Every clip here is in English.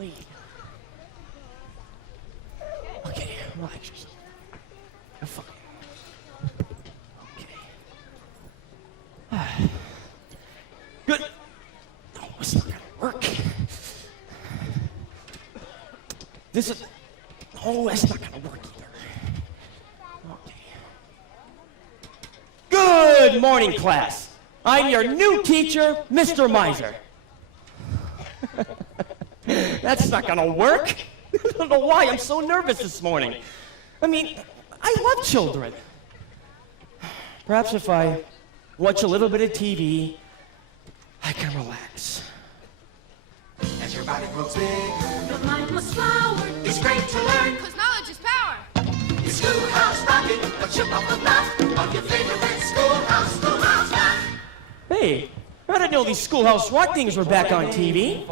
lead. Okay, relax yourself. You're fine. Okay. Good. Oh, it's not gonna work. This is... Oh, that's not gonna work either. Okay. Good morning, class. I'm your new teacher, Mr. Miser. That's not gonna work. I don't know why I'm so nervous this morning. I mean, I love children. Perhaps if I watch a little bit of TV, I can relax. As your body grows big, your mind must flower. it's great to learn. Cause knowledge is power. It's Schoolhouse rocking, a chip off the block of your favorite Schoolhouse, Schoolhouse rock. Hey, I didn't know these Schoolhouse Rock things were back on TV.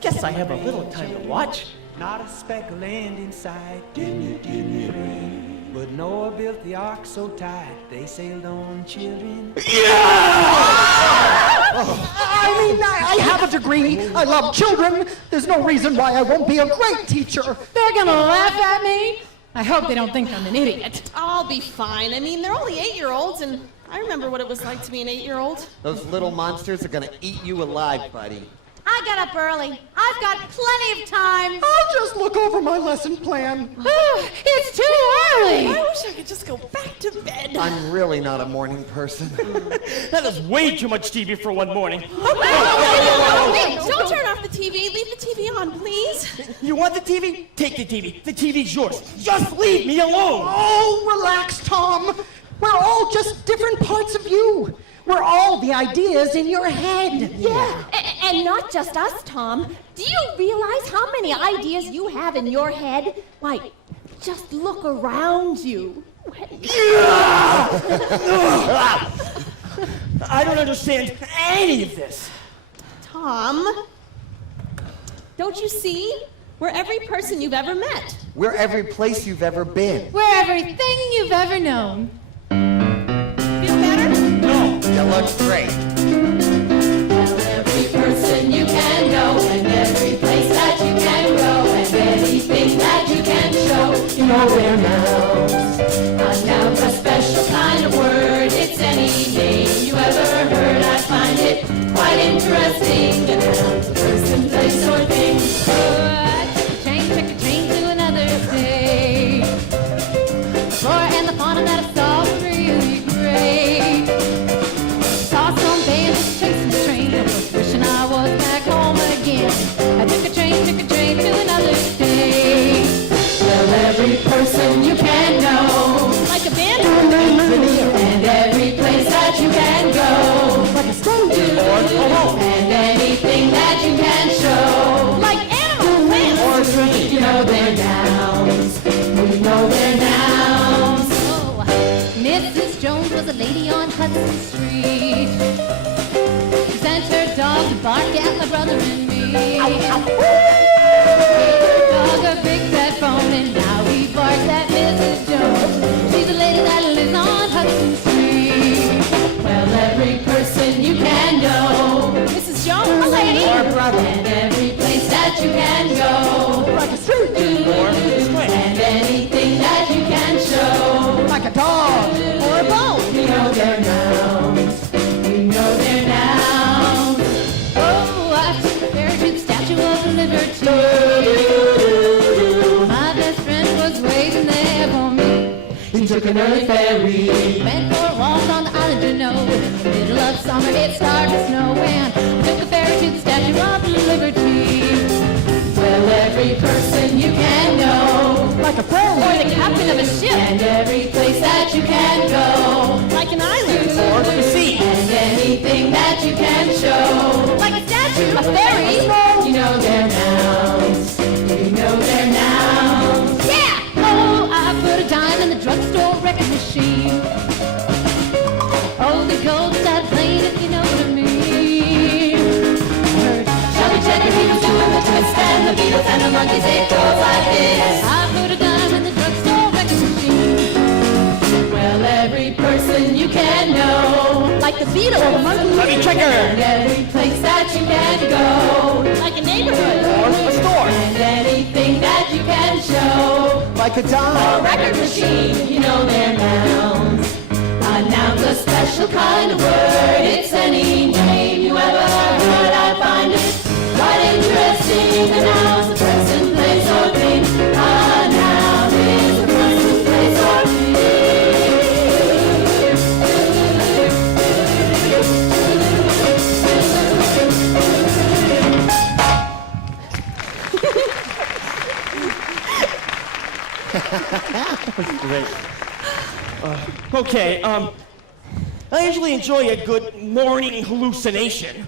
Guess I have a little time to watch. Not a speck of land in sight, didn't it rain? But Noah built the ark so tight, they sailed on children. I mean, I have a degree. I love children. There's no reason why I won't be a great teacher. They're gonna laugh at me? I hope they don't think I'm an idiot. I'll be fine. I mean, they're only 8-year-olds, and I remember what it was like to be an 8-year-old. Those little monsters are gonna eat you alive, buddy. I got up early. I've got plenty of time. I'll just look over my lesson plan. It's too early! I wish I could just go back to bed. I'm really not a morning person. That is way too much TV for one morning. Wait, don't turn off the TV. Leave the TV on, please. You want the TV? Take the TV. The TV's yours. Just leave me alone. Oh, relax, Tom. We're all just different parts of you. We're all the ideas in your head. Yeah, and not just us, Tom. Do you realize how many ideas you have in your head? Why, just look around you. I don't understand any of this. Tom, don't you see? We're every person you've ever met. We're every place you've ever been. We're everything you've ever known. Feel better? That looks great. Every person you can know, and every place that you can go, and anything that you can show, you know they're nouns. A noun's a special kind of word. It's any name you ever heard. I find it quite interesting. A noun's a person, place, or thing. Took a train to another day. The flora and the fauna that I saw were really great. Saw some bands chasing the train. I was wishing I was back home again. I took a train to another day. Well, every person you can know, Like a band? and every place that you can go, Like a stranger. and anything that you can show. Like animals, plants. You know they're nouns. You know they're nouns. Oh, Mrs. Jones was a lady on Hudson Street. She sent her dog to bark at my brother and me. Gave her dog a big fat bone, and now he barks at Mrs. Jones. She's a lady that lives on Hudson Street. Well, every person you can know, Mrs. Jones, a lady. and every place that you can go, Like a stranger. and anything that you can show. Like a dog. Or a bone. You know they're nouns. You know they're nouns. Oh, I took the ferry to the Statue of Liberty. My best friend was waiting there for me. He took an early ferry. Went for a walk on the island, you know. In the middle of summer, it started to snow, and took the ferry to the Statue of Liberty. Well, every person you can know, Like a friend. Or the captain of a ship. and every place that you can go, Like an island. Or the sea. and anything that you can show. Like a statue. A ferry. You know they're nouns. You know they're nouns. Yeah! Oh, I put a dime in the drugstore record machine. Oh, the gold star played, if you know what I mean. Heard Shelby Checker, he was doing the twist, and the Beatles and the Monkeys, it goes like this. I put a dime in the drugstore record machine. Well, every person you can know, Like the Beatles. Let me check her. and every place that you can go, Like a neighborhood. Or a store. like a A dime. record machine, you know their nouns. A noun's a special kind of word. It's any name you ever heard. I find it quite interesting. A noun's a person, place, or thing. A noun is a person, place, or Great. Okay, I usually enjoy a good morning hallucination.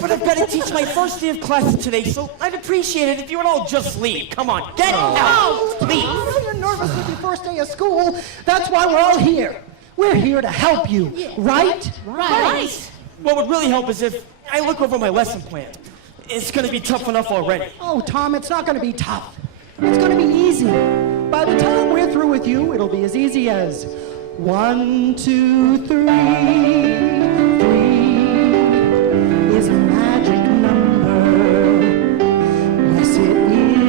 But I've got to teach my first day of class today, so I'd appreciate it if you would all just leave. Come on, get out, please. Oh, you're nervous with your first day of school. That's why we're all here. We're here to help you, right? Right. What would really help is if I look over my lesson plan. It's going to be tough enough already. Oh, Tom, it's not going to be tough. It's going to be easy. By the time we're through with you, it'll be as easy as 1, 2, 3. 3 is a magic number. Yes, it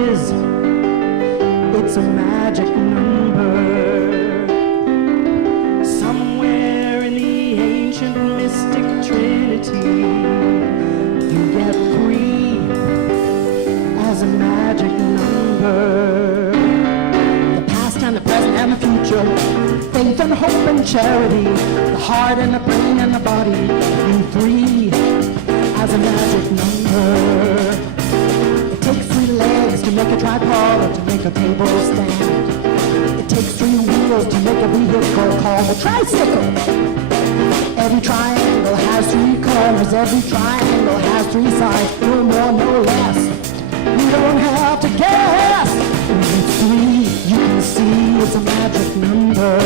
is. It's a magic number. Somewhere in the ancient mystic trinity, you get 3 as a magic number. The past and the present and the future, faith and hope and charity, the heart and the brain and the body, you 3 as a magic number. It takes 3 legs to make a tripod or to make a table stand. It takes 3 wheels to make a vehicle called a tricycle. Every triangle has 3 corners, every triangle has 3 sides, no more, no less. You don't have to guess. It's 3, you can see it's a magic number.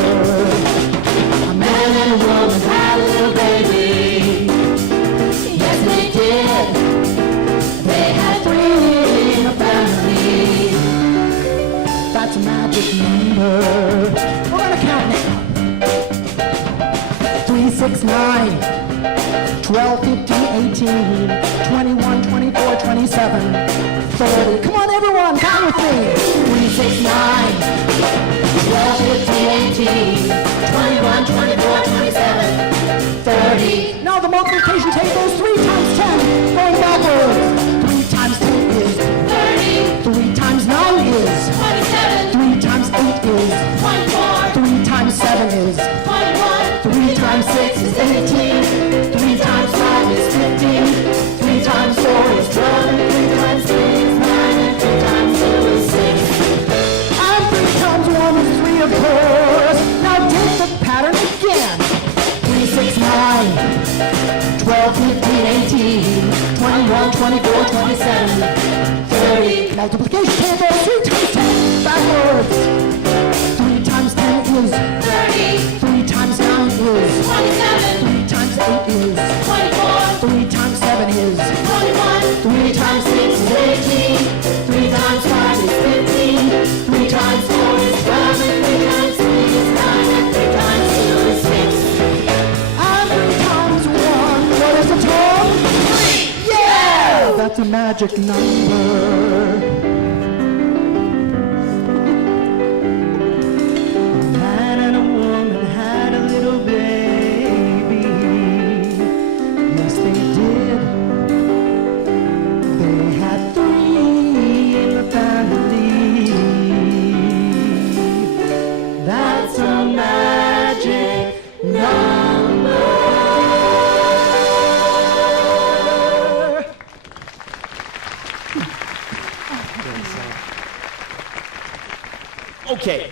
A man and a woman had a little baby. Yes, they did. They had 3 in a family. That's a magic number. We're gonna count now. 3, 6, 9. 12, 15, 18, 21, 24, 27, 30. Come on, everyone, count with me. 3, 6, 9, 12, 15, 18, 21, 24, 27, 30. Now the multiplication table is 3 times 10, going backwards. 3 times 10 is 30. 3 times 9 is 27. 3 times 8 is 24. 3 times 7 is 21. 3 times 6 is 18. 3 times 5 is 15. 3 times 4 is 12. And 3 times 3 is 9. And 3 times 2 is 6. And 3 times 1 is 3, of course. Now take the pattern again. 3, 6, 9. 12, 15, 18. 21, 24, 27. 30. Multiplication table. 3 times 10. Backwards. 3 times 10 is 30. 3 times 9 is 27. 3 times 8 is 24. 3 times 7 is 21. 3 times 6 is 18. 3 times 5 is 15. 3 times 4 is 12. And 3 times 3 is 9. And 3 times 2 is 6. And 3 times 1, what is it, Tom? 3! Yeah! That's a magic number. A man and a woman had a little baby. Yes, they did. They had 3 in the family. That's a magic number. Okay,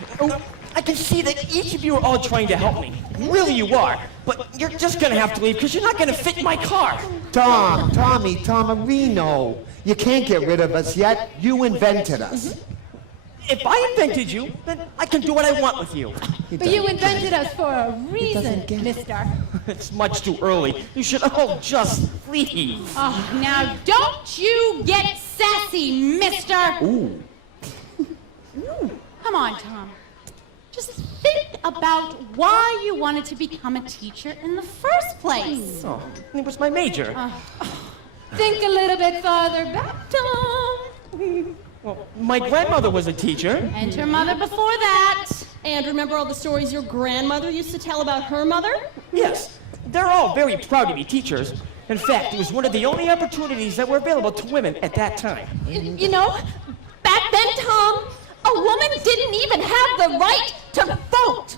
I can see that each of you are all trying to help me. Really, you are. But you're just gonna have to leave because you're not gonna fit in my car. Tom, Tommy, Tomarino. You can't get rid of us yet. You invented us. If I invented you, then I can do what I want with you. But you invented us for a reason, doesn't get it. mister. It's much too early. You should all just leave. Oh, now don't you get sassy, mister. Ooh. Come on, Tom. Just think about why you wanted to become a teacher in the first place. Oh, it was my major. Think a little bit farther back, Tom. Well, my grandmother was a teacher. And her mother before that. And remember all the stories your grandmother used to tell about her mother? Yes, they're all very proud to be teachers. In fact, it was one of the only opportunities that were available to women at that time. You know, back then, Tom, a woman didn't even have the right to vote.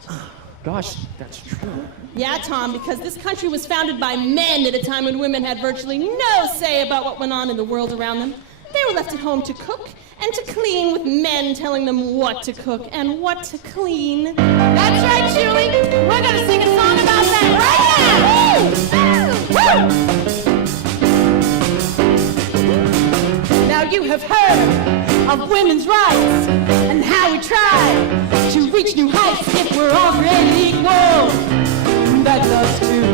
Gosh, that's true. Yeah, Tom, because this country was founded by men at a time when women had virtually no say about what went on in the world around them. They were left at home to cook and to clean, with men telling them what to cook and what to clean. That's right, Julie. We're gonna sing a song about that right now. Woo! Now you have heard of women's rights and how we try to reach new heights if we're all created equal. That's us too.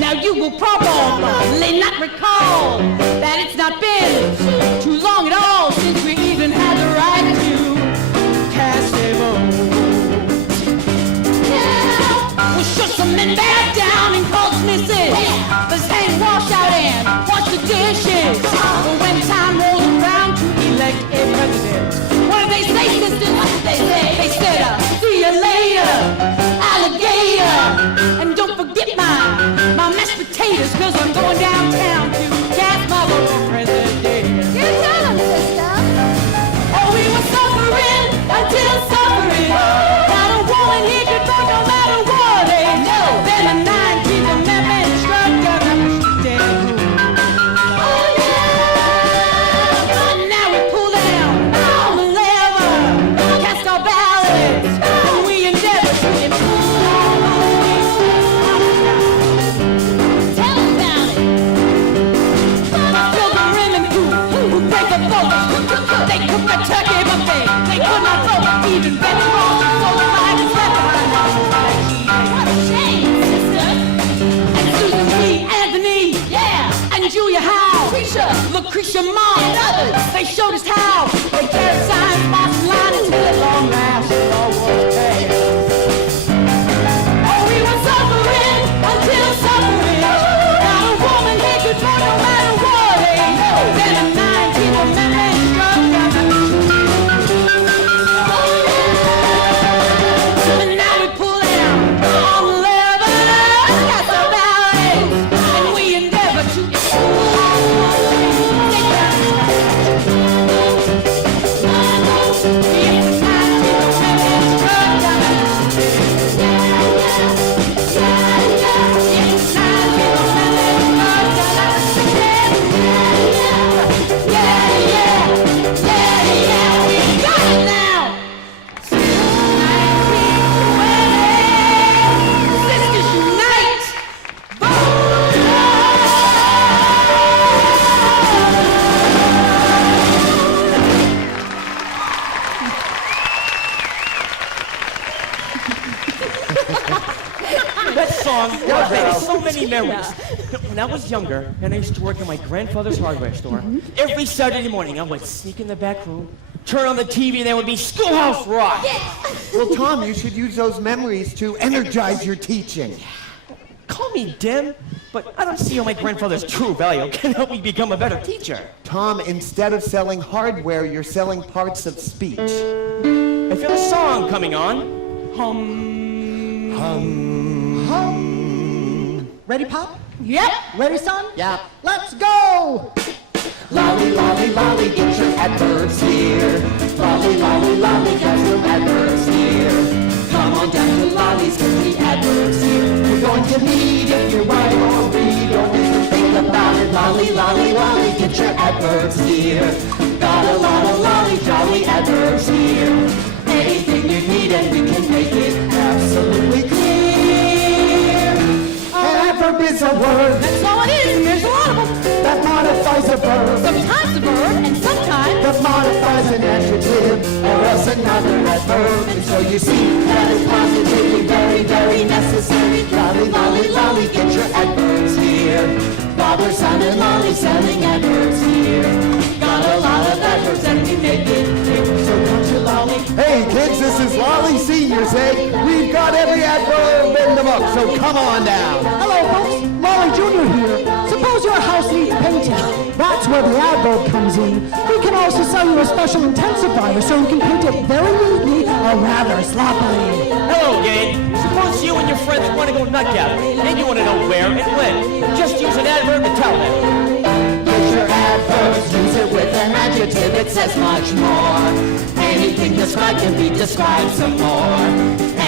Now you will probably not recall that it's not been too long at all since we even had the right to cast a vote. We'll shut some men back down and call dismissive. Let's hang, wash out and wash the dishes. But when time rolls around to elect a president, what do they say, sisters? They said, see you later, alligator. And don't forget my mashed potatoes, cause I'm going downtown to cast my vote for president. You tell them, sister. Oh, we were suffering until suffering. Not a woman here could vote no matter what age. Then the 19th Amendment struck down the dead rule. Oh yeah! And now we pull down on the lever, cast our ballots, and we endeavor to improve. Tell them about it. Pilgrim women who break the vote. They cook a turkey buffet. They could not vote. Even Betty Ross and so the flag is left behind. What a shame, sister. And Susan B. Anthony. Yeah. And Julia Howe. Lucretia Mott. And others. They showed us how. They carried signs, marched in line until at long last it all was paid. Oh, we were suffering until suffering. Not a woman here could vote no matter what age. Then the 19th Amendment struck down the and now we pull down on the lever, cast our ballots, and we endeavor to That song brought back so many memories. When I was younger, and I used to work in my grandfather's hardware store, every Saturday morning I would sneak in the back room, turn on the TV, and there would be Schoolhouse Rock. Well, Tom, you should use those memories to energize your teaching. Call me dim, but I don't see how my grandfather's true value can help me become a better teacher. Tom, instead of selling hardware, you're selling parts of speech. I feel a song coming on. Ready, Pop? Yep. Ready, son? Yeah. Let's go! Lolly, lolly, lolly, get your adverbs here. Lolly, lolly, lolly, get your adverbs here. Come on down to Lolly's, get the adverbs here. We're going to need if you write or read, don't even think about it. Lolly, lolly, lolly, get your adverbs here. Got a lot of lolly, jolly adverbs here. Anything you need and we can make it absolutely clear. An adverb is a word That's all it is, and there's a lot of them. that modifies a verb, Sometimes a verb, and sometimes that modifies an adjective, or else another adverb. And so you see that is positively very, very necessary. Lolly, lolly, lolly, get your adverbs here. Father, son, and lolly selling adverbs here. Got a lot of adverbs and we make it clear. So don't you lolly? Hey kids, this is Lolly Senior's Day. We've got every adverb in the book, so come on down. Hello, folks. Lolly Jr. here. Suppose your house needs painting. That's where the adverb comes in. We can also sell you a special intensifier so you can paint it very neatly or rather sloppily. Hello, gang. Suppose you and your friends want to go nut gathering, and you want to know where and when. Just use an adverb to tell them. Get your adverbs, use it with an adjective, it says much more. Anything described can be described some more.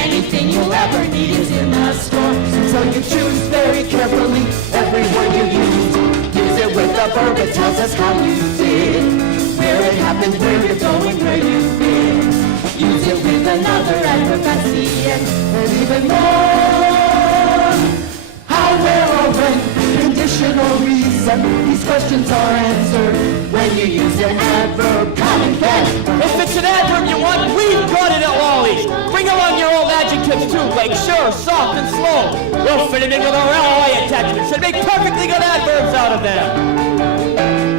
Anything you'll ever need is in the store. So you choose very carefully every word you use. Use it with a verb, it tells us how you did. Where it happened, where you're going, where you've been. Use it with another adverb at the end. And even more. How, where, or when, condition or reason. These questions are answered when you use an adverb. Come and get it. If it's an adverb you want, we've got it at Wally's. Bring along your old adjectives too, like sure, soft, and slow. We'll fit it in with our LOI attachments and make perfectly good adverbs out of them.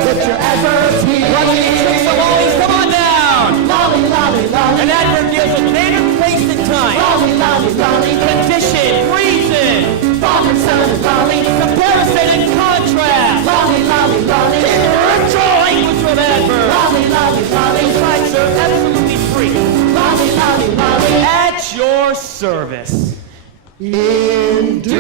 Get your adverbs here. Running the tricks at Wally's, come on down. Lolly, lolly, lolly. An adverb deals with later, place, and time. Lolly, lolly, lolly. Condition, reason, Father, son, and lolly. comparison, and contrast. Lolly, lolly, lolly. Enrich your language with adverbs. Lolly, lolly, lolly. Besides, sir, absolutely free. Lolly, lolly, lolly. At your service. Indubitably.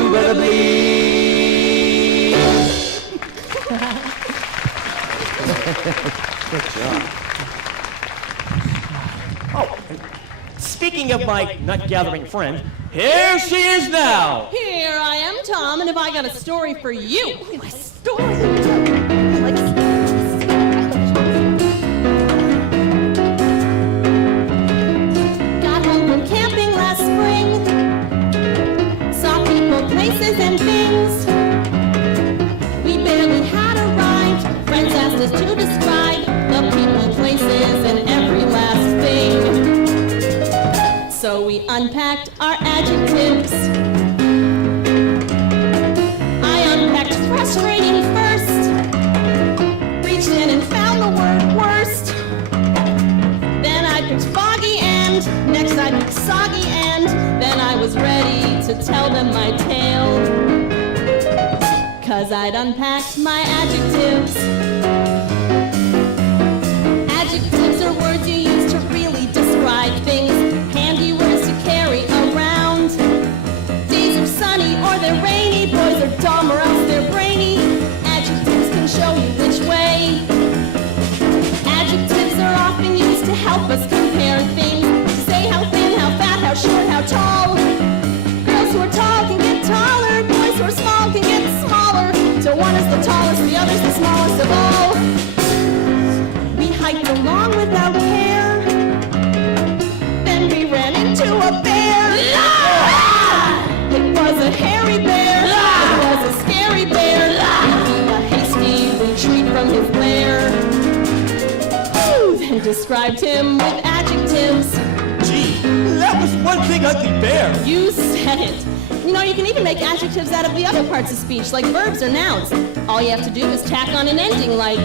Oh, speaking of my nut-gathering friend, here she is now. Here I am, Tom, and have I got a story for you? My story. Got home from camping last spring. Saw people, places, and things. We barely had arrived. Friends asked us to describe the people, places, and every last thing. So we unpacked our adjectives. I unpacked frustrating first. Reached in and found the word worst. Then I picked foggy and next I picked soggy and then I was ready to tell them my tale. 'Cause I'd unpacked my adjectives. Adjectives are words you use to really describe things. Handy words to carry around. Days are sunny or they're rainy. Boys are dumb or else they're brainy. Adjectives can show you which way. Adjectives are often used to help us compare things. To say how thin, how fat, how short, how tall. Girls who are tall can get taller. Boys who are small can get smaller. So one is the tallest, the other's the smallest of all. We hiked along without care. Then we ran into a bear. It was a hairy bear. It was a scary bear. Making a hasty retreat from his lair. Then described him with adjectives. Gee, that was one big ugly bear. You said it. You know, you can even make adjectives out of the other parts of speech, like verbs or nouns. All you have to do is tack on an ending like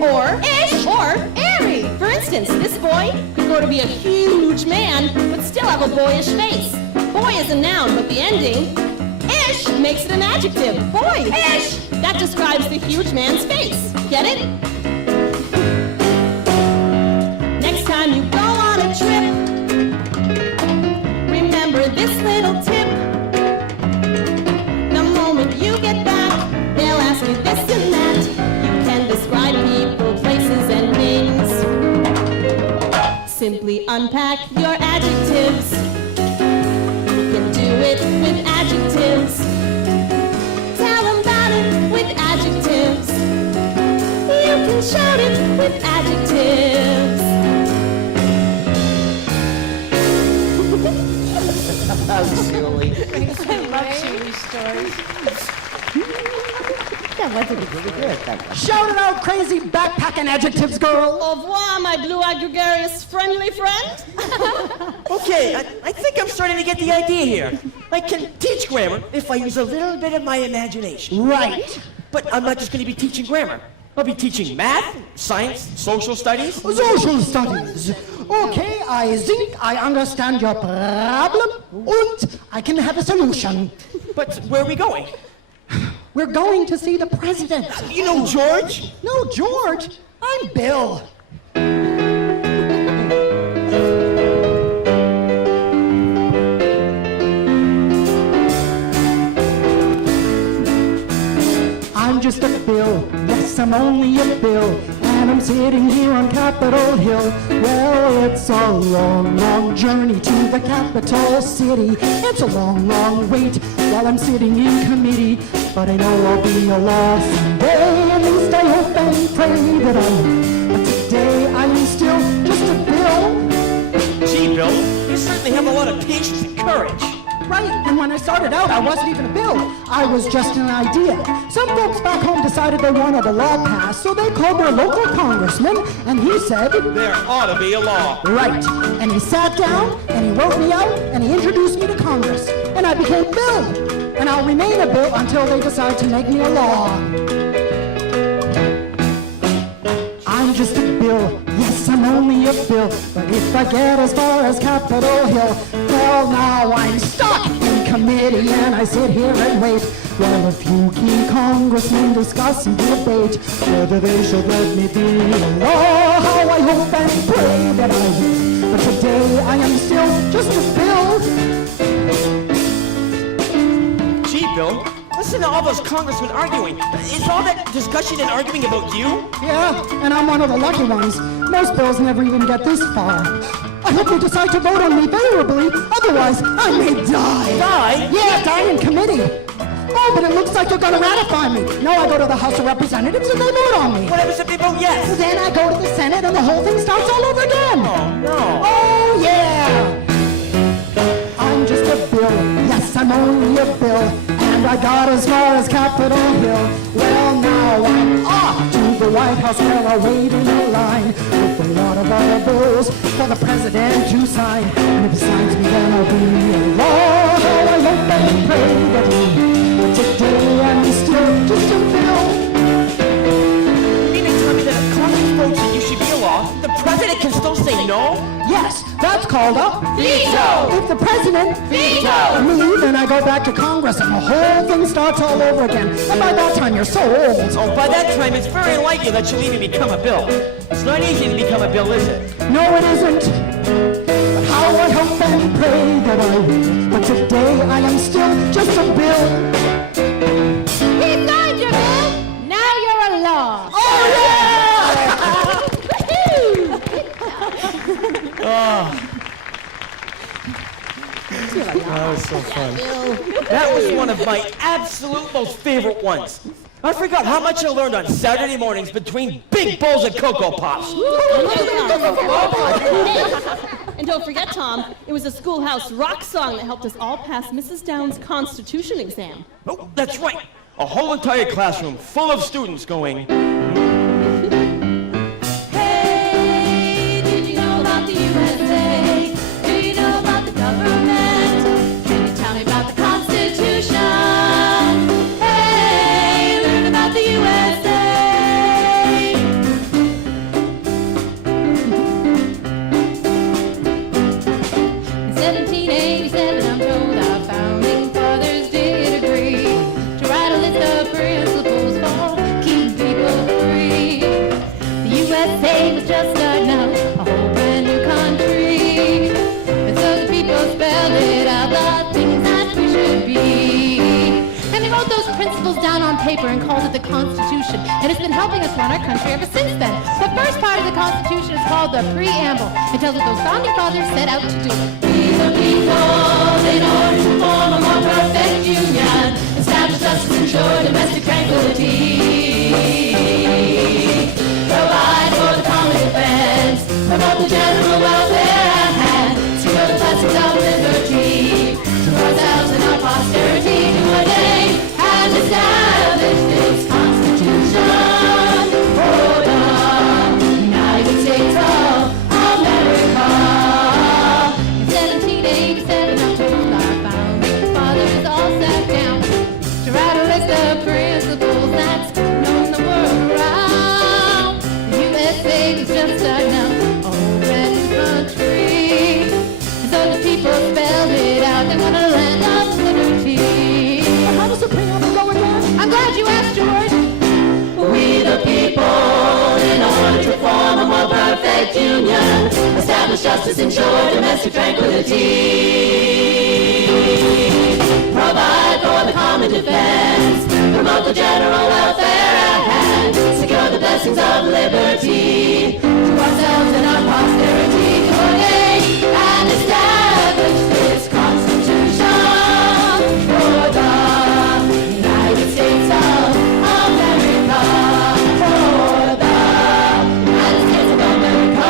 or ish or airy. For instance, this boy could grow to be a huge man, but still have a boyish face. Boy is a noun, but the ending ish makes it an adjective. Boy-ish. That describes the huge man's face. Get it? Next time you go on a trip, remember this little tip. The moment you get back, they'll ask you this and that. You can describe people, places, and things. Simply unpack your adjectives. You can do it with adjectives. Tell them about it with adjectives. You can shout it with adjectives. That was silly. That wasn't Really good. That was. Shout it out, crazy backpacking adjectives, girl. Au revoir, my blue-eyed gregarious friendly friend. Okay, I think I'm starting to get the idea here. I can teach grammar if I use a little bit of my imagination. Right. But I'm not just going to be teaching grammar. I'll be teaching math, science, social studies. Social studies. Okay, I think I understand your problem and I can have a solution. But where are we going? We're going to see the president. You know George? No, George. I I'm Bill. I'm just a bill, yes, I'm only a bill, and I'm sitting here on Capitol Hill. Well, it's a long, long journey to the capital city. It's a long, long wait while I'm sitting in committee, but I know I'll be a law someday. At least I hope and pray that I will. But today I am still just a bill. Gee, Bill, you certainly have a lot of patience and courage. Right, and when I started out, I wasn't even a bill. I was just an idea. Some folks back home decided they wanted a law passed, so they called their local congressman, and he said, there ought to be a law. right. And he sat down, and he wrote me out, and he introduced me to Congress. And I became Bill. And I'll remain a bill until they decide to make me a law. I'm just a bill, yes, I'm only a bill, but if I get as far as Capitol Hill, well, now I'm stuck in committee and I sit here and wait while a few key congressmen discuss and debate whether they should let me be a law. How I hope and pray that I will, but today I am still just a bill. Gee, Bill, listen to all those congressmen arguing. Is all that discussion and arguing about you? Yeah, and I'm one of the lucky ones. Most bills never even get this far. I hope they decide to vote on me favorably, otherwise I may die. Die? Yeah, die in committee. Oh, but it looks like they're gonna ratify me. No, I go to the House of Representatives and they vote on me. What happens if they vote yes? Then I go to the Senate and the whole thing starts all over again. Oh, no. Oh, yeah. I'm just a bill. Yes, I'm only a bill. And I got as far as Capitol Hill. Well, now I'm off to the White House where I wait in a line with a lot of other bills for the president to sign. And if he signs me, then I'll be a law. How I hope and pray that he. But today I'm still just a bill. You mean to tell me that if Congress votes that you should be a law, the president can still say no? Yes, that's called a Veto! If the president Veto! me, then I go back to Congress and the whole thing starts all over again. And by that time, you're so old. Oh, by that time, it's very likely that you'll even become a bill. It's not easy to become a bill, is it? No, it isn't. But how I hope and pray that I will. But today, I am still just a bill. He signed your bill. Now you're a law. Oh, yeah! That was so fun. That was one of my absolute most favorite ones. I forgot how much I learned on Saturday mornings between big bowls of Cocoa Pops. And don't forget, Tom, it was a Schoolhouse rock song that helped us all pass Mrs. Downs' Constitution exam. Oh, that's right. A whole entire classroom full of students going, Hey, did you know about the USA? Do you know about the government? Can you tell me about the Constitution? Hey, learn about the USA. In 1787, I'm told our founding fathers did agree to write a list of principles for keeping people free. The USA was just starting out, a whole brand new country. And so the people spelled it out, the things that we should be. And they wrote those principles down on paper and called it the Constitution. And it's been helping us run our country ever since then. The first part of the Constitution is called the Preamble. It tells what those founding fathers set out to do. We the people, in order to form a more perfect union, establish justice, ensure domestic tranquility, provide for the common defense, promote the general welfare at hand, secure the blessings of liberty, to ourselves and our posterity, to ordain and establish this Constitution for the United States of America. In 1787, I'm told our founding fathers all sat down to write a list of principles that's known the world around. The USA was just starting out, a whole brand new country. And so the people spelled it out, they wanted a land of liberty. How does the preamble go again? I'm glad you asked, George. We the people, in order to credit union, establish justice, ensure domestic tranquility, provide for the common defense, promote the general welfare and secure the blessings of liberty to ourselves and our posterity, ordain and establish this Constitution for the United States of America, for the United States of America.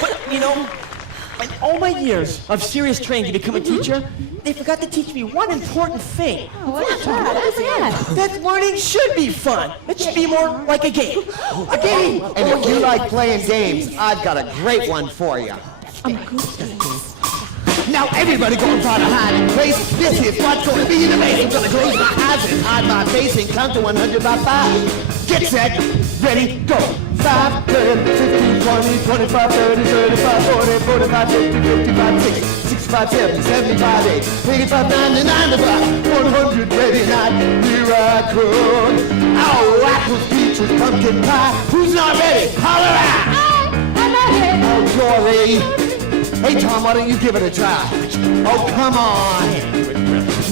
But, you know, in all my years of serious training to become a teacher, they forgot to teach me one important thing. What's that? That learning should be fun. It should be more like a game. A game! And if you like playing games, I've got a great one for you. Now everybody go and try to hide in place. This is what's going to be an amazing. I'm going to close my eyes and hide my face and count to 100 by 5. Get set, ready, go. 5, 10, 15, 20, 25, 30, 35, 40, 45, 50, 55, 60, 65, 70, 75, 80, 85, 90, 95, 100, ready, not, here I come. Oh, apples, peaches, pumpkin pie. Who's not ready? Holler out! I'm ready. Oh, Jory. Hey, Tom, why don't you give it a try? Oh, come on.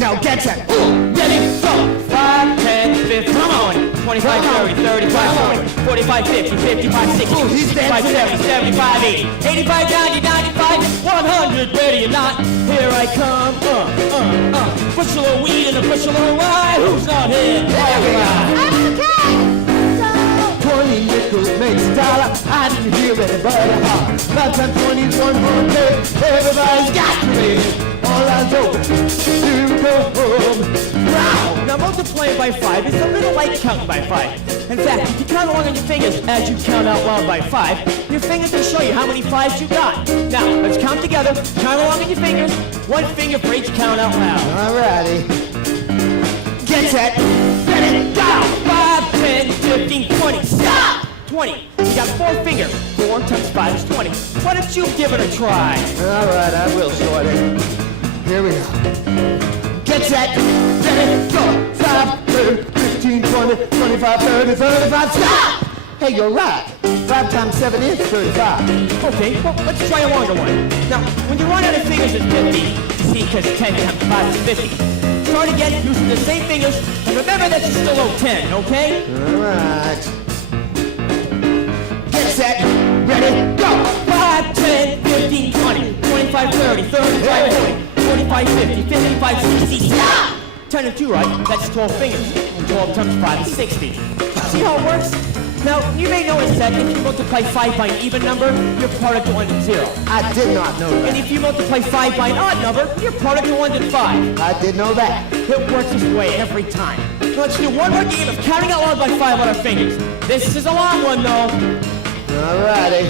Now get set. Ready, go! 5, 10, 15, come on! 25, 30, 35, 40, 45, 50, 55, 60, Ooh, he's 65, dancing. 70, 75, 80, 85, 90, 95, 100, ready or not, here I come, bushel of weed and a bushel of rye, who's not here? There we are. 20 nickels makes a dollar. I didn't hear anybody holler. 5 times 20 is 100. Everybody's got to be. All I know to go home. Wow! Now multiplying by 5 is a little like counting by 5. In fact, if you count along on your fingers as you count out loud by 5, your fingers will show you how many 5s you got. Now, let's count together. Count along on your fingers. One finger for each count out loud. Alrighty. Get set. Ready, go! 5, 10, 15, 20. Stop! 20. You got 4 fingers. 4 times 5 is 20. Why don't you give it a try? Alright, I will, Shorty. Here we go. Get set. Ready, go! 5, 10, 15, 20, 25, 30, 35. Stop! Hey, you're right. 5 times 7 is 35. Okay, well, let's try a longer one. Now, when you run out of fingers, it's 50. See, because 10 times 5 is 50. Start again using the same fingers, and remember that you still owe 10, okay? Alright. Get set. Ready, go! 5, 10, 15, 20, 25, 30, 35, 40, 45, 50, 55, 60, stop! 10 and 2, right? That's 12 fingers. 12 times 5 is 60. See how it works? Now, you may notice that if you multiply 5 by an even number, your product will end in 0. I did not know And that. if you multiply 5 by an odd number, your product will end in 5. I did know that. It works this way every time. So let's do one more game of counting out loud by 5 on our fingers. This is a long one, though. Alrighty.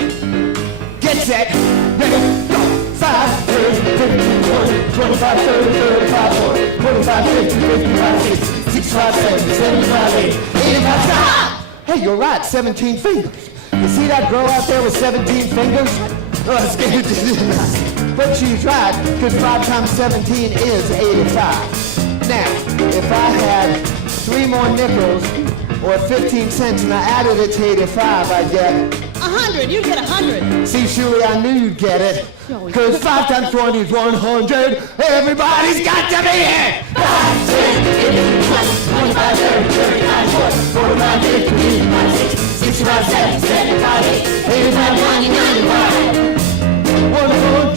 Get set. Ready, go. 5, 10, 15, 20, 25, 30, 35, 40, 45, 50, 55, 60, 65, 70, 75, 80, 85, stop! Hey, you're right, 17 fingers. You see that girl out there with 17 fingers? Oh, it's scared to death. But she's right, because 5 times 17 is 85. Now, if I had 3 more nickels or 15 cents and I added it to 85, I'd get... 100, you get 100. See, Shuli, I knew you'd get it. Because 5 times 20 is 100. Everybody's got to be here. 5, 10, 15, 20, 25, 30, 39, 40, 45, 50, 55, 60, 65, 70, 75, 80, 85, 90, 95.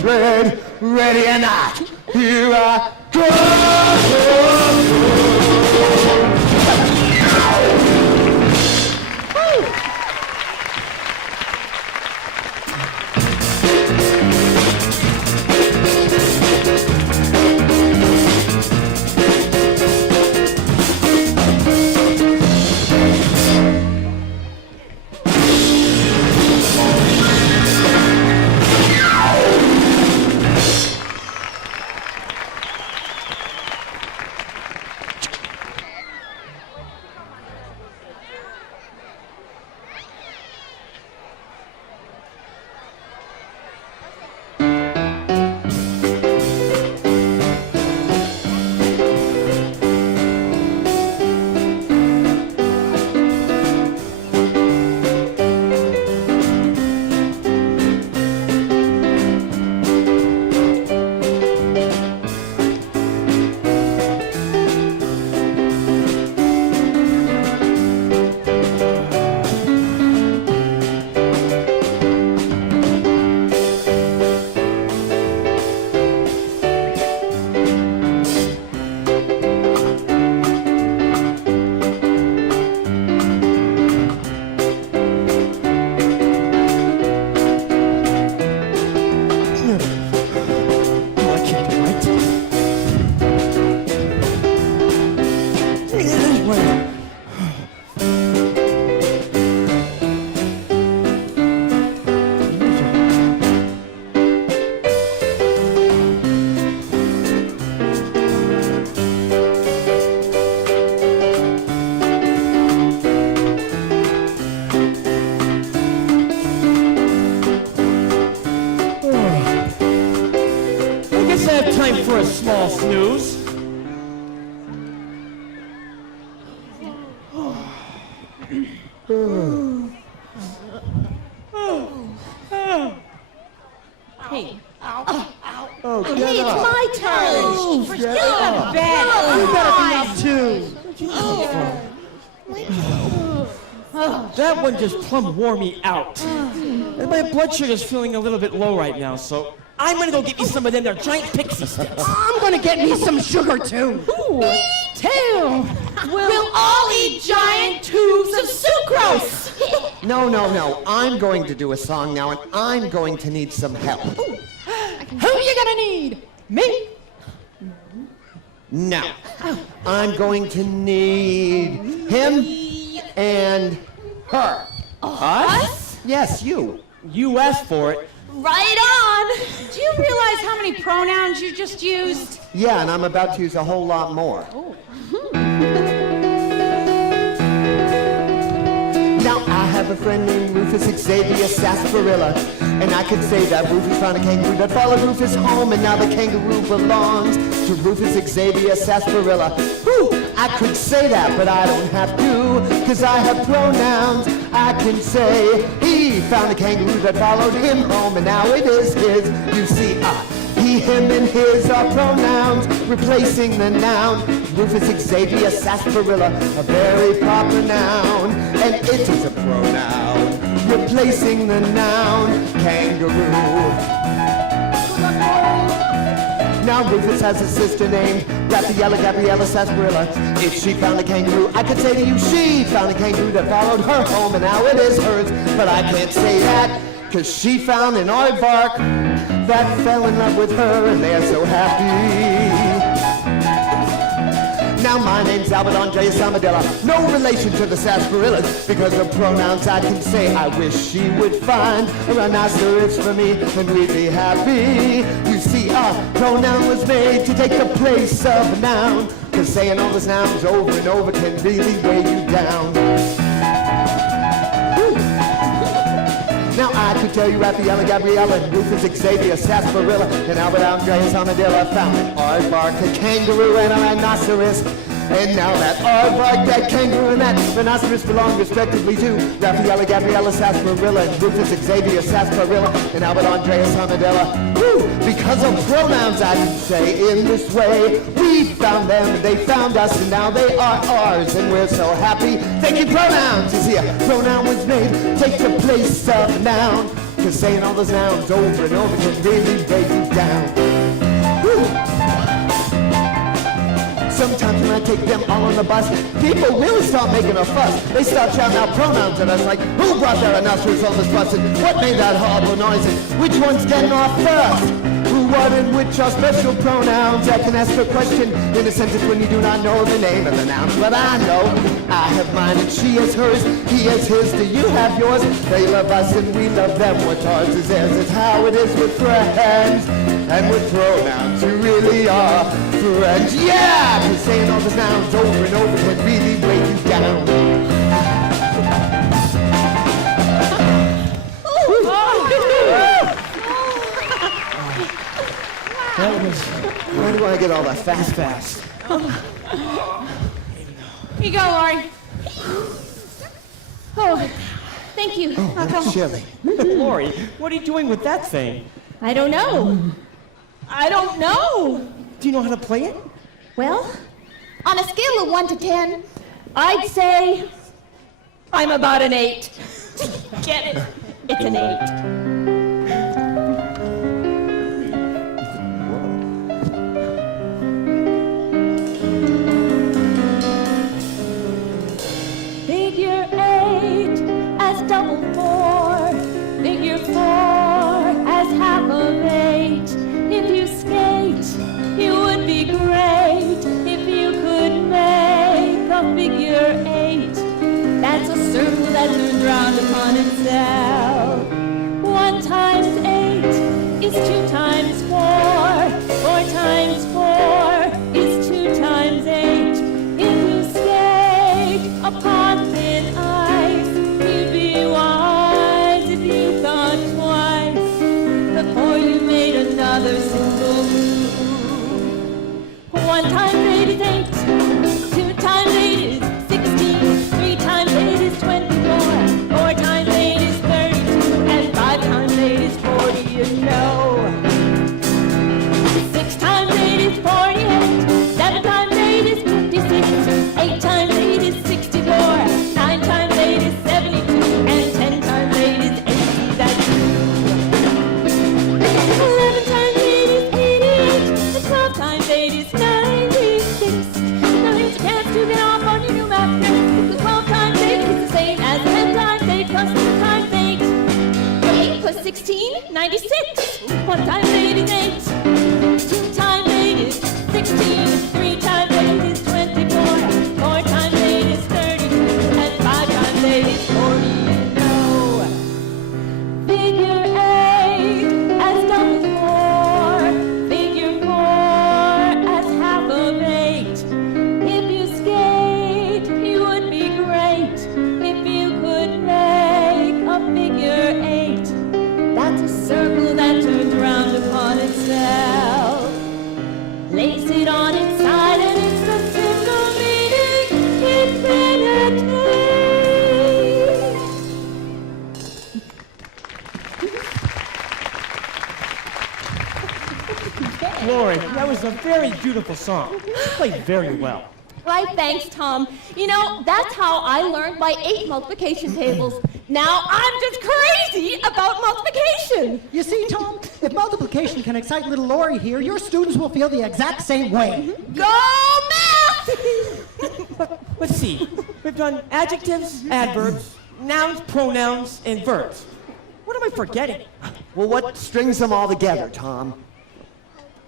100, ready or not. Here I go. have time for a small snooze. Hey, Oh, get Hey, it's up. my turn. Get up. You better be up too. That one just plumb wore me out. And my blood sugar's feeling a little bit low right now, so I'm gonna go get me some of them there giant pixie sticks. I'm gonna get me some sugar too. Me too. we'll all eat giant tubes of sucrose. No. I'm going to do a song now, and I'm going to need some help. Who you gonna need? Me? Now, I'm going to need him and her. Us? Yes, you. You asked for it. Right on. Do you realize how many pronouns you just used? Yeah, and I'm about to use a whole lot more. Now I have a friend named Rufus Xavier Sarsaparilla, and I could say that Rufus found a kangaroo that followed Rufus home, and now the kangaroo belongs to Rufus Xavier Sarsaparilla. Whew, I could say that, but I don't have to, cause I have pronouns. I can say he found a kangaroo that followed him home, and now it is his. You see, he, him, and his are pronouns, replacing the noun. Rufus Xavier Sarsaparilla, a very proper noun, and it is a pronoun, replacing the noun kangaroo. Now Rufus has a sister named Gabriella Sarsaparilla. If she found a kangaroo, I could say to you, she found a kangaroo that followed her home, and now it is hers. But I can't say that, cause she found an aardvark that fell in love with her, and they're so happy. Now my name's Albert Andreas Amadella, no relation to the sarsaparillas, because of pronouns I can say I wish she would find a rhinoceros for me, and we'd be happy. You see, a pronoun was made to take the place of a noun, cause saying all those nouns over and over can really weigh you down. Now I could tell you Raffaella, Gabriella, and Rufus Xavier Sarsaparilla, and Albert Andreas Amadella found an aardvark, a kangaroo, and a rhinoceros. And now that aardvark, that kangaroo, and that rhinoceros belong respectively to Raffaella, Gabriella Sarsaparilla, and Rufus Xavier Sarsaparilla, and Albert Andreas Amadella. Woo! Because of pronouns I can say in this way, we found them, and they found us, and now they are ours, and we're so happy. Thank you, pronouns! You see, a pronoun was made, take the place of a noun, cause saying all those nouns over and over can really break you down. Woo! Sometimes when I take them all on the bus, people really start making a fuss. They start shouting out pronouns at us like, who brought their rhinoceros on this bus, and what made that horrible noise, and which one's getting off first? Who, what, and which are special pronouns? I can ask a question in a sentence when you do not know the name of the noun. But I know I have mine and she has hers, he has his, do you have yours? They love us and we love them, what's ours is theirs. It's how it is with friends, and with pronouns you really are friends. Yeah! Cause saying all the nouns over and over can really weigh you down. That was Why do I get all that fast? Here you go, Lori. Oh, thank you. Oh, that's Shelley. Lori, what are you doing with that thing? I don't know. I don't know. Do you know how to play it? Well, on a scale of 1 to 10, I'd say I'm about an 8. Get it? It's an 8. Figure 8 as double 4. Figure 4 as half of 8. If you skate, you would be great if you could make a figure 8. That's a circle that turns round upon itself. 1 times 8 is 2 times 4. 4 times 4 is 2 times 8. If you skate upon thin ice, you'd be wise if you thought twice before you made another single move. 1 times 8 is 8. 2 times 8 is 16. 3 times 8 is 24. 4 times 8 is 32. And 5 times 8 is 40, you know. 6 times 8 is 48. 7 times 8 is 56. 8 times 8 is 64. 9 times 8 is 72. And 10 times 8 is 80. That's you. 11 times 8 is 88. And 12 times 8 is 96. Now here's a chance to get off on your new math test. Because 12 times 8 is the same as 10 times 8 plus 2 times 8. 8 plus 16, 96. 1 times 8 is 8. 2 times 8 is 16. 3 times 8 is 24. 4 times 8 is 32. And 5 times 8 is 40, you know. Figure 8 as double 4. Figure 4 as half of 8. If you skate, you would be great. If you could make a figure 8. That's a circle that turns round upon itself. Lace it on its side and it's the simple meaning infinity. Lori, that was a very beautiful song. You played very well. Why, thanks, Tom. You know, that's how I learned my 8 multiplication tables. Now I'm just crazy about multiplication. You see, Tom, if multiplication can excite little Lori here, your students will feel the exact same way. Go math! Let's see. We've done adjectives, adverbs, nouns, pronouns, and verbs. What am I forgetting? Well, what strings them all together, Tom?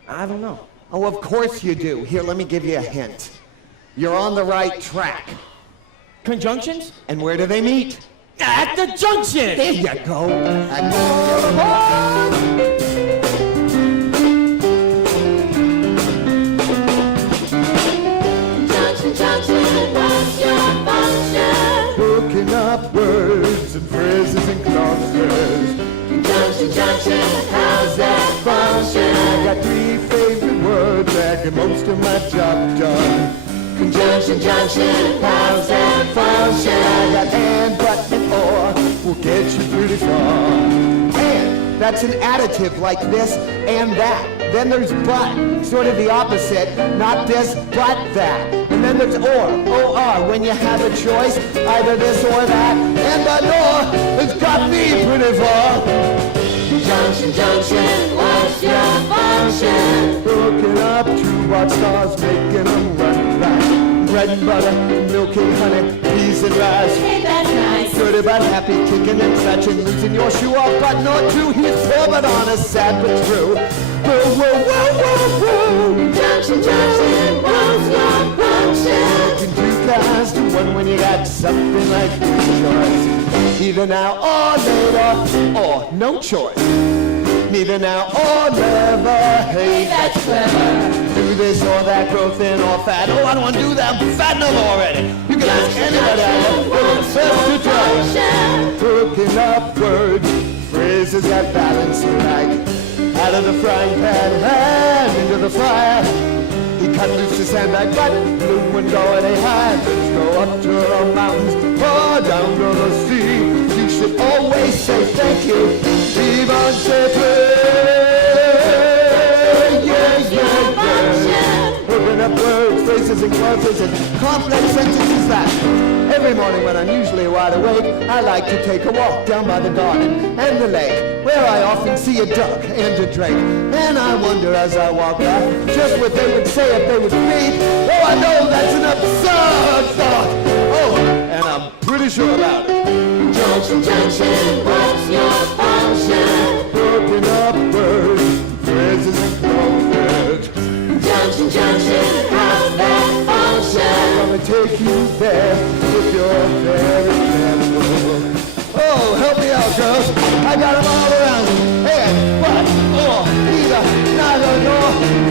I don't know. Oh, of course you do. Here, let me give you a hint. You're on the right track. Conjunctions? And where do they meet? At the junction! There you go. Junction, junction, what's your function? Hooking up words and phrases and clauses. Junction, junction, how's that function? I got 3 favorite words that get most of my job done. Conjunction, junction, how's that function? I got and, but, and or will get you pretty far. And, that's an additive like this and that. Then there's but, sort of the opposite, not this, but that. And then there's or, when you have a choice, either this or that. And but or has got me pretty far. Junction, junction, what's your function? Hooking up true rock stars, making them run right. Bread and butter, milk and honey, peas and rice. Hey, that's nice. Dirty but happy, kicking and scratching, losing your shoe off, button or two. He's poor but honest, sad but true. Whoa, whoa, whoa, whoa, whoa. Junction, junction, what's your function? You can do guys to one when you got something like free choice. Either now or later, or no choice. Neither now or never. Hey, That's clever. do this or that, growth in or fat. Oh, I don't want to do that. I'm fat enough already. You can ask anybody out there. We're the first to try. Function. Hooking up words, phrases that balance alike. Out of the frying pan and into the fire. He cut loose his handbag, but blue and already high. Let's go up to the mountains or down to the sea. You should always say thank you. Even say Hooking up words, phrases, and clauses, and complex sentences that. Every morning when I'm usually wide awake, I like to take a walk down by the garden and the lake, where I often see a duck and a drake. And I wonder as I walk by, just what they would say if they would meet. Oh, I know that's an absurd thought. Oh, and I'm pretty sure about it. Junction, junction, what's your function? Hooking up words, phrases, and clauses. Junction, junction, how's that function? Gonna take you there if you're very careful. Oh, help me out, girls. I got them all around me. And, but, or, either, neither, nor.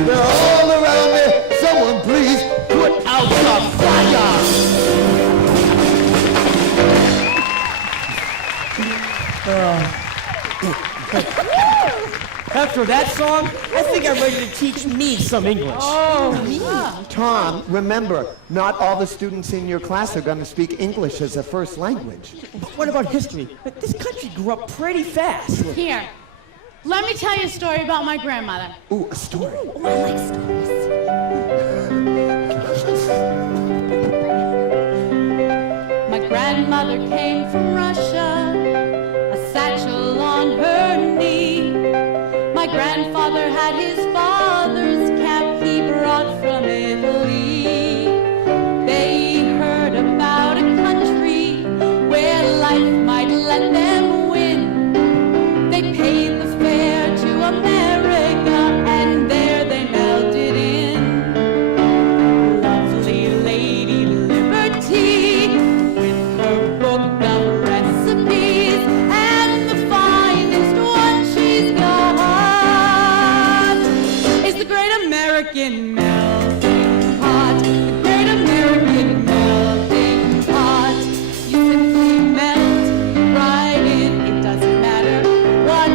They're all around me. Someone please put out the fire. After that song, I think I'm ready to teach me some English. Tom, remember, not all the students in your class are going to speak English as a first language. But what about history? This country grew up pretty fast. Here, let me tell you a story about my grandmother. Ooh, a story. Oh, I like stories. My grandmother came from Russia, a satchel on her knee. My grandfather had his father's cap he brought from Italy. They heard about a country where life might let them win. They paid the fare to America and there they melted in. Lovely Lady Liberty with her book of recipes and the finest one she's got is the great American melting pot. The great American melting pot. You simply melt right in. It doesn't matter what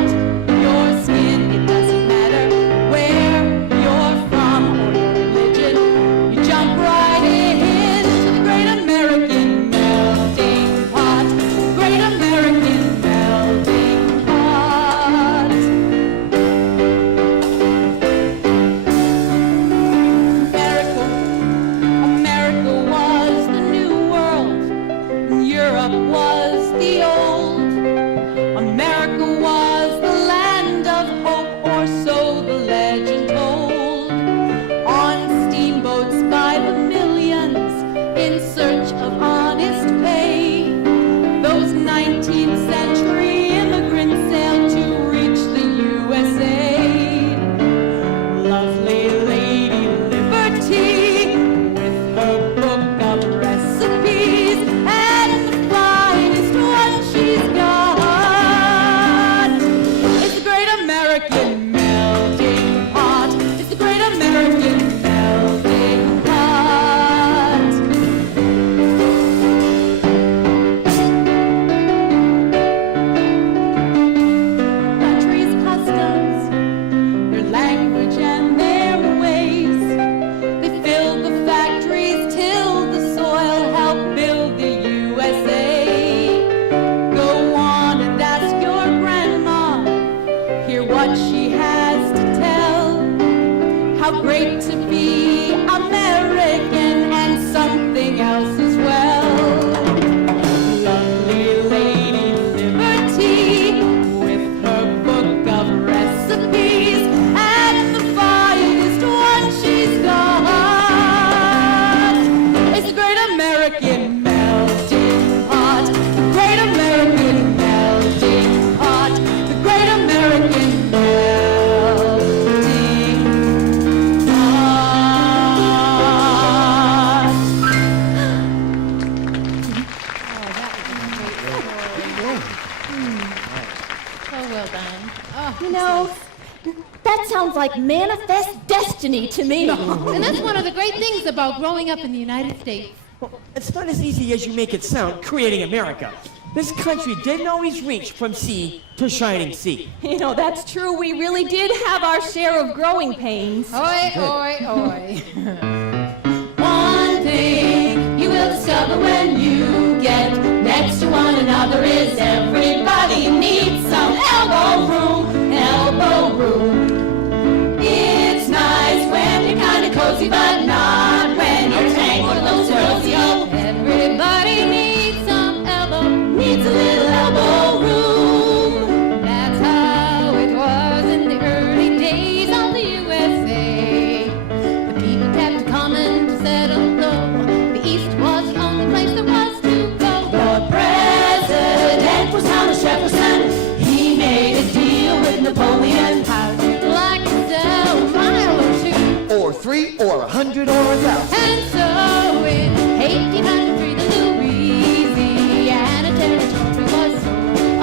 your skin. It doesn't matter where you're from or your religion. You jump right in to the great American melting pot. The great American melting pot. America was the new world. Europe was the old. America was the land of hope, or so the legend told. On steamboats by the millions, in search of honest pay, those 19th century immigrants sailed to reach the USA. Lovely Lady Liberty with her book of recipes and the finest one she's got is the great American melting pot. It's the great American melting pot. Countries' customs, their language and their ways. They filled the factories, tilled the soil, helped build the USA. Go on and ask your grandma, hear what she has to tell. How great to be American and something else as well. Lovely Lady Liberty with her book of recipes and the finest one she's got is the great American melting pot. The great American melting pot. The great American melting pot. Oh, well done. Oh, You know, that sounds like manifest destiny to me. and that's one of the great things about growing up in the United States. Well, it's not as easy as you make it sound, creating America. This country didn't always reach from sea to shining sea. You know, that's true. We really did have our share of growing pains. Oi, oi, oi. One thing you will discover when you get next to one another is everybody needs some elbow room, elbow room. It's nice when you're kind of cozy, but not when you're tangled in those rosy old. Everybody needs some elbow. Needs a little elbow room. That's how it was in the early days of the USA. The people kept coming to settle though. The East was the only place there was to go. The president was Thomas Jefferson. He made a deal with Napoleon. How'd you like to sell a mile or two? Or 3 or 100 or 1,000. And so in 1803, the Louisiana Territory was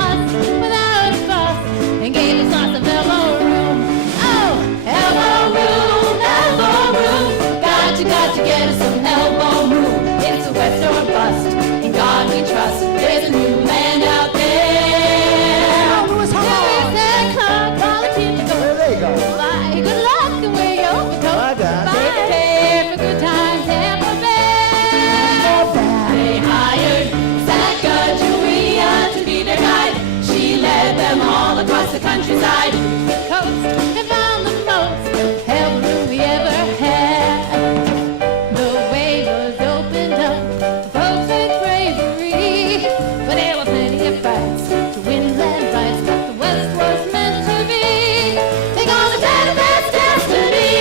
us without a fuss and gave us lots of elbow room. Oh, Elbow room. Got to get us some elbow room. It's a West or bust. In God we trust. There's a new land out there. there is that cosmopolitan Bye. Good luck and wear your overcoat. I got it. Take care for good times and for bad. They hired Sacagawea to be their guide. She led them all across the countryside. The coast and found the most heaven we ever had. The way was opened up for folks with bravery, but there were plenty of fights to win land rights. But the West was meant to be. They called it manifest destiny.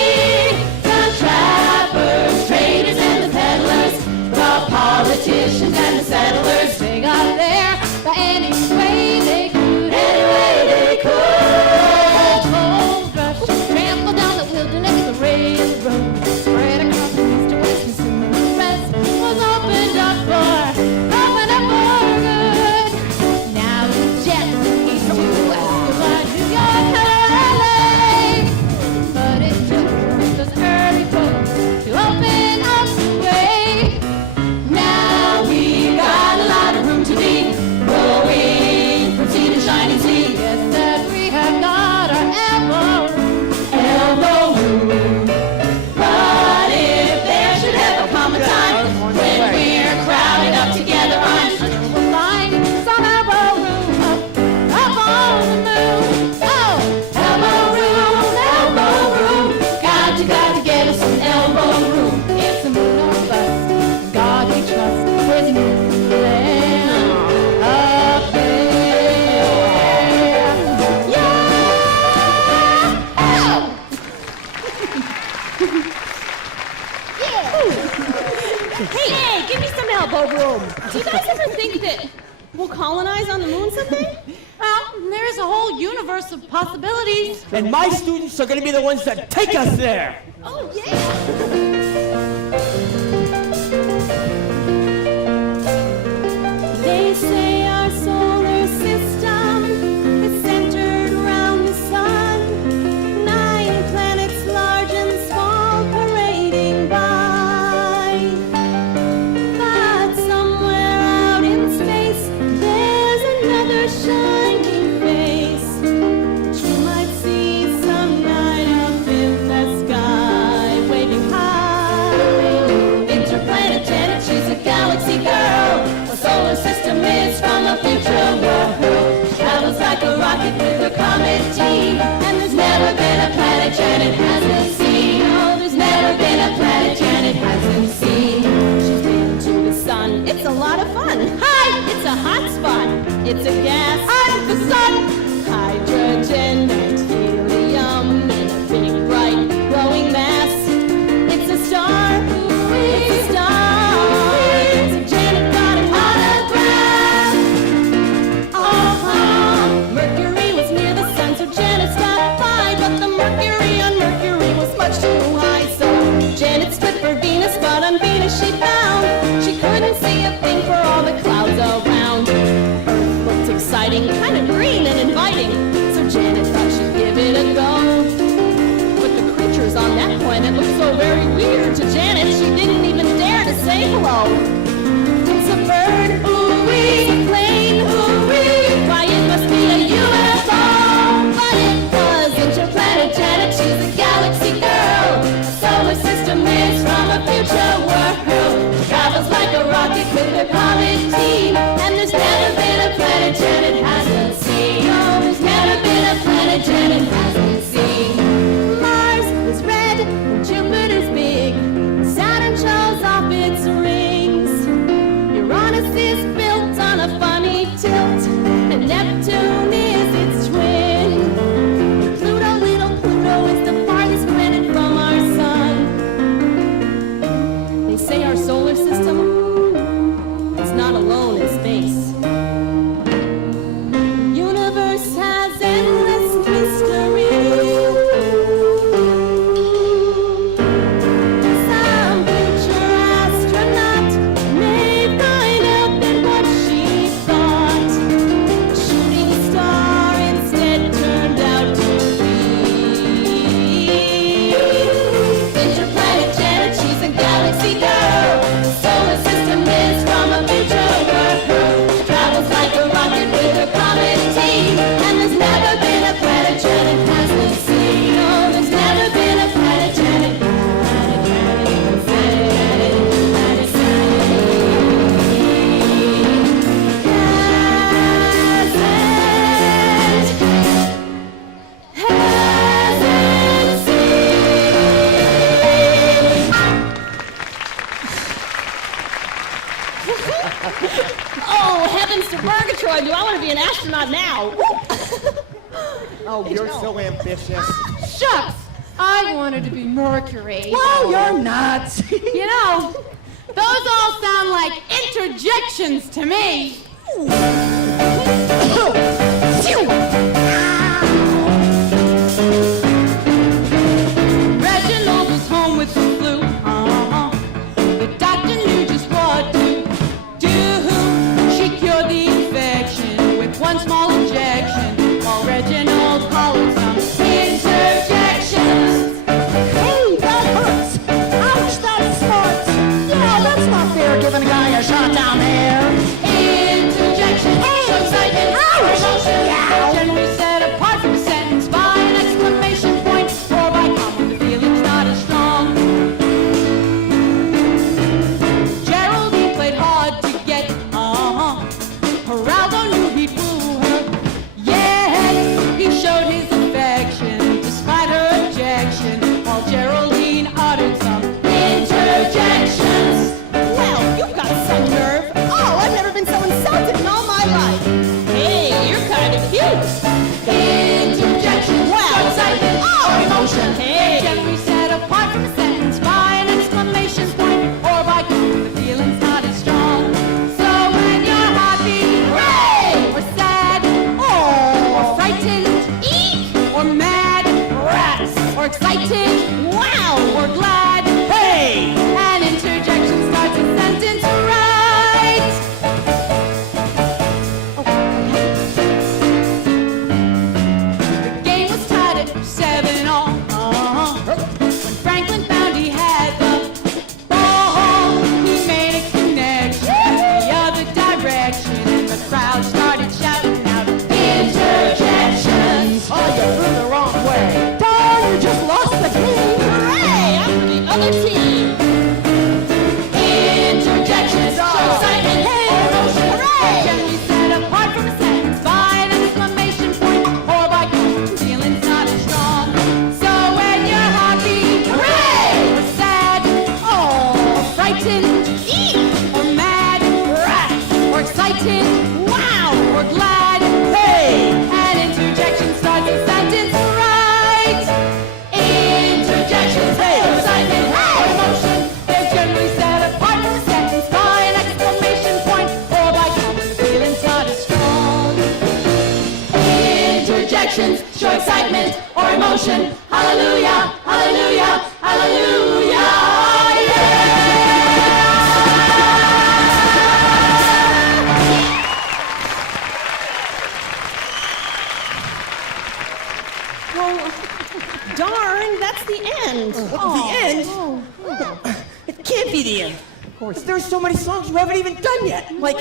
The trappers, traders, and the peddlers, the politicians and the settlers. They got there by any way they could. Any way they could. Gold rush trampled down the wilderness, the railroad spread across the east to west, and soon the rest was opened up for good. Now the jet east to west, goodbye New York, LA. But it took those early folks to open up the way. Now we've got a lot of room to be, growing from sea to shining sea. Yes, that we have got our elbow room. Elbow room. But if there should ever come a time when we're crowded up together on We'll find some elbow room up on the moon. Oh, elbow room, got to get us some elbow room. it's the moon or bust. God we trust. Where's the moon land? Up there. Yeah. Oh. Hey, give me some elbow room. Do you guys ever think that we'll colonize on the moon someday? Well, there's a whole universe of possibilities. And my students are going to be the ones that take us there. Oh, yeah. They say our solar system is centered around the sun. 9 planets large and small parading by. But somewhere out in space, there's another shining face that you might see some night up in the sky, waving high. Interplanetary, she's a galaxy girl. Her solar system is from a future world. Travels like a rocket with her comet team. And there's never been a planet Janet hasn't seen. Oh, there's never been a planet Janet hasn't seen. She's been to the sun. It's a lot of fun. Hi, it's a hot spot. It's a gas. I'm the sun. Hydrogen and helium in a big, bright, glowing mass. It's a star. It's a star. So Janet got an autograph. Mercury was near the sun, so Janet stopped by. But the mercury on Mercury was much too high, so Janet stood for Venus, but on Venus she found she couldn't see a thing for all the clouds around. Earth looked exciting, kind of green and inviting, so Janet thought she'd give it a go. But the creatures on that planet looked so very weird to Janet, she didn't even dare to say hello. It's a bird, ooh-wee, a plane, ooh-wee, why it must be a UFO. But it was interplanetary, she's a galaxy girl. Her solar system is from a future world. Travels like a rocket with her comet team. And there's never been a planet Janet hasn't seen. No, there's never been a planet Janet hasn't seen. Mars is red and Jupiter's big. Saturn shows off its rings. Uranus is I do. I want to be an astronaut now. Oh, you're so ambitious. Shucks, I wanted to be Mercury. Well, you're nuts. You know, those all sound like interjections to me. Reginald was home with the flu. The doctor knew just what to do. She cured the infection with one small injection, while Reginald hollered some interjections. Hey, that hurts. Ouch, that smarts. Yeah, that's not fair giving a guy a shot down there. Interjection, show excitement, or emotion. Generally set apart from a sentence by an exclamation point, or by comma when the feeling's not as strong. Geraldine played hard to get, Geraldo knew he'd woo her. Yes, he showed his affection despite her objection, while Geraldine uttered some interjections. Well, you've got some nerve. Oh, I've never been so insulted in all my life. Hey, you're kind of cute. Interjection, Wow. excitement, or emotion. Hey. Generally set apart from a sentence by an exclamation point, or by when the feeling's not as strong. So when you're happy, hooray, or sad, or frightened, eek, or mad, rats, or excited, wow, or glad, hey, an interjection starts a sentence right. The game was tied at 7-all. When Franklin found he had the ball, he made a connection in the other direction, and the crowd started shouting out interjections. Oh, you threw the wrong way. Darn, you just lost the game. Hooray, I'm for the other team. Interjections, show excitement, or emotion. Hooray! Generally set apart from a sentence by an exclamation point, or by comma when feeling's not as strong. So when you're happy, hooray, or sad, or frightened, eek, or mad, rats, or excited, wow, or glad, hey, an interjection starts a sentence right. Interjections, hey, excitement, or emotion. They're generally set apart from a sentence by an exclamation point, or by comma when the feeling's not as strong. Interjections show excitement or emotion. Hallelujah, hallelujah, hallelujah. Well, darn, that's the end. The end? It can't be the end. Of course. There's so many songs we haven't even done yet. Like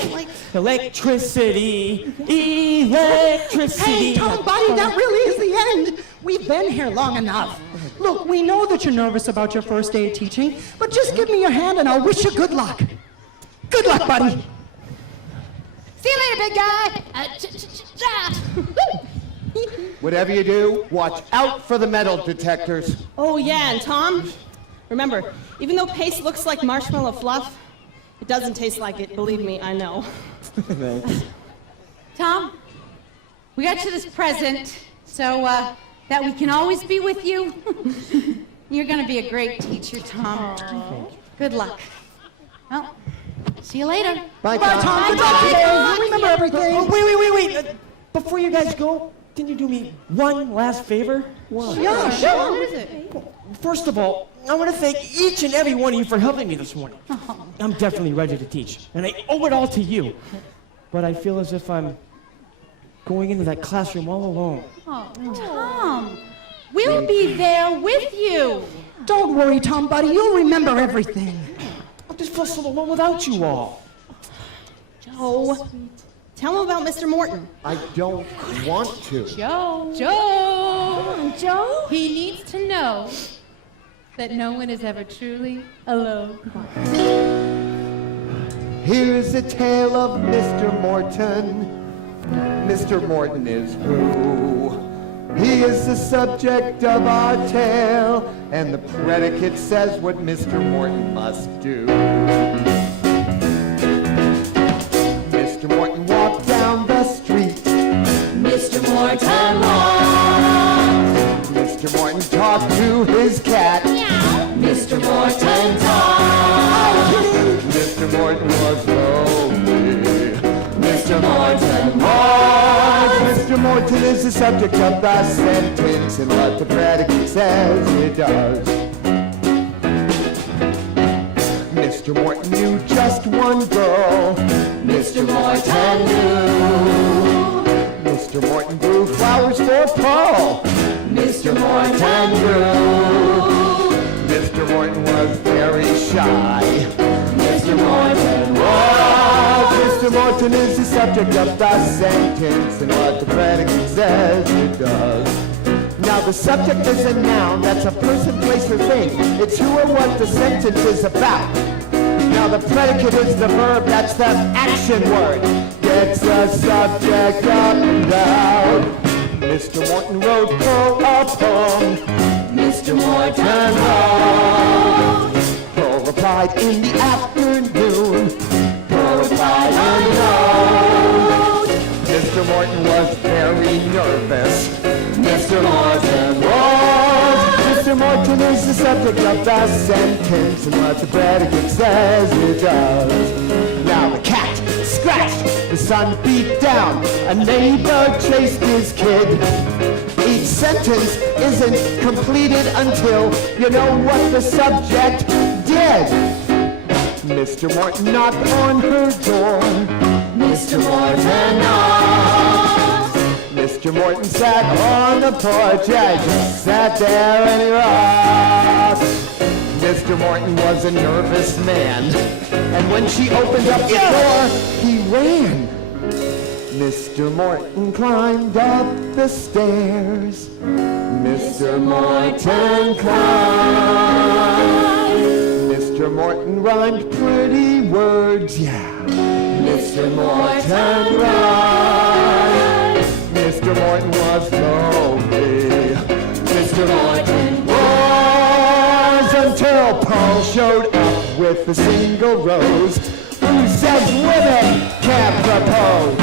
electricity, electricity. Hey, Tom, buddy, that really is the end. We've been here long enough. Look, we know that you're nervous about your first day of teaching, but just give me your hand and I'll wish you good luck. Good luck, buddy. See you later, big guy. Whatever you do, watch out for the metal detectors. Oh, yeah, and Tom, remember, even though paste looks like marshmallow fluff, it doesn't taste like it. Believe me, I know. Tom, we got you this present so that we can always be with you. You're going to be a great teacher, Tom. Good luck. Well, see you later. Bye, Bye, Tom. Good luck today. Remember everything. Oh, wait. Before you guys go, can you do me one last favor? Yeah, sure. What is it? First of all, I want to thank each and every one of you for helping me this morning. I'm definitely ready to teach, and I owe it all to you. But I feel as if I'm going into that classroom all alone. Oh, Tom, we'll be there with you. Don't worry, Tom, buddy. You'll remember everything. I just feel so alone without you all. Joe, tell him about Mr. Morton. I don't want to. Joe. Joe? He needs to know that no one is ever truly alone. Here's a tale of Mr. Morton. Mr. Morton is who? He is the subject of our tale, and the predicate says what Mr. Morton must do. Mr. Morton walked down the Mr. Morton talked to his cat. Mr. Morton talked. Mr. Morton was lonely. Mr. Morton Mr. Morton is the subject of the sentence, and what the predicate says it does. Mr. Morton knew just one girl. Mr. Morton knew. Mr. Morton grew flowers for Paul. Mr. Morton grew. Mr. Morton was very shy. Mr. Morton Mr. Morton is the subject of the sentence, and what the predicate says it does. Now the subject is a noun, that's a person, place, or thing. It's who or what the sentence is about. Now the predicate is the verb, that's the action word. Gets the subject up and down. Mr. Morton wrote Pearl a poem. Mr. Morton wrote. Pearl replied in the afternoon. Pearl replied I wrote. Mr. Morton was very nervous. Mr. Morton Mr. Morton is the subject of the sentence, and what the predicate says it does. Now the cat scratched, the sun beat down, a neighbor chased his kid. Each sentence isn't completed until you know what the subject did. Mr. Morton knocked on her door. Mr. Morton knocked. Mr. Morton sat on the porch, I just sat there and he rocked. Mr. Morton was a nervous man, and when she opened up the door, he ran. Mr. Morton climbed up the stairs. Mr. Morton climbed. Mr. Morton rhymed pretty words, yeah. Mr. Morton rhymed. Mr. Morton was lonely. Mr. Morton was until Paul showed up with a single rose. Who says women can't propose?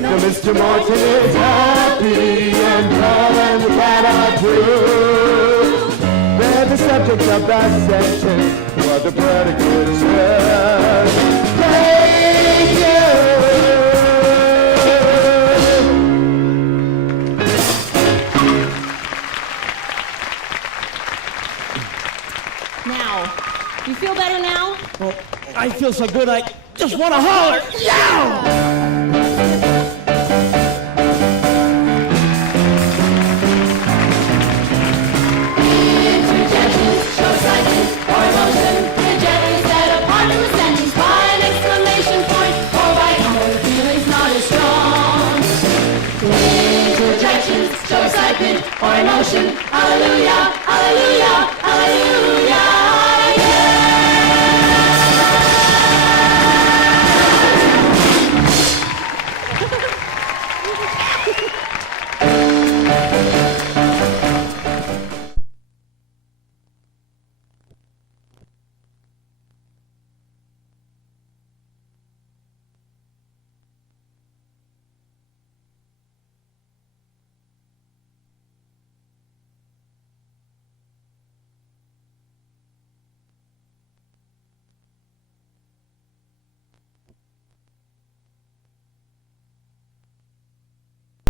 Now Mr. Morton is happy, and Paul and the cat are too. They're the subject of that section, what the predicate says. Thank you. Now, you feel better now? Well, I feel so good, I just want to holler. Yeah! Interjections show silence or emotion. Rejections set apart in the sentence by an exclamation point or by common feelings not as strong. Interjections show excitement or emotion. Hallelujah.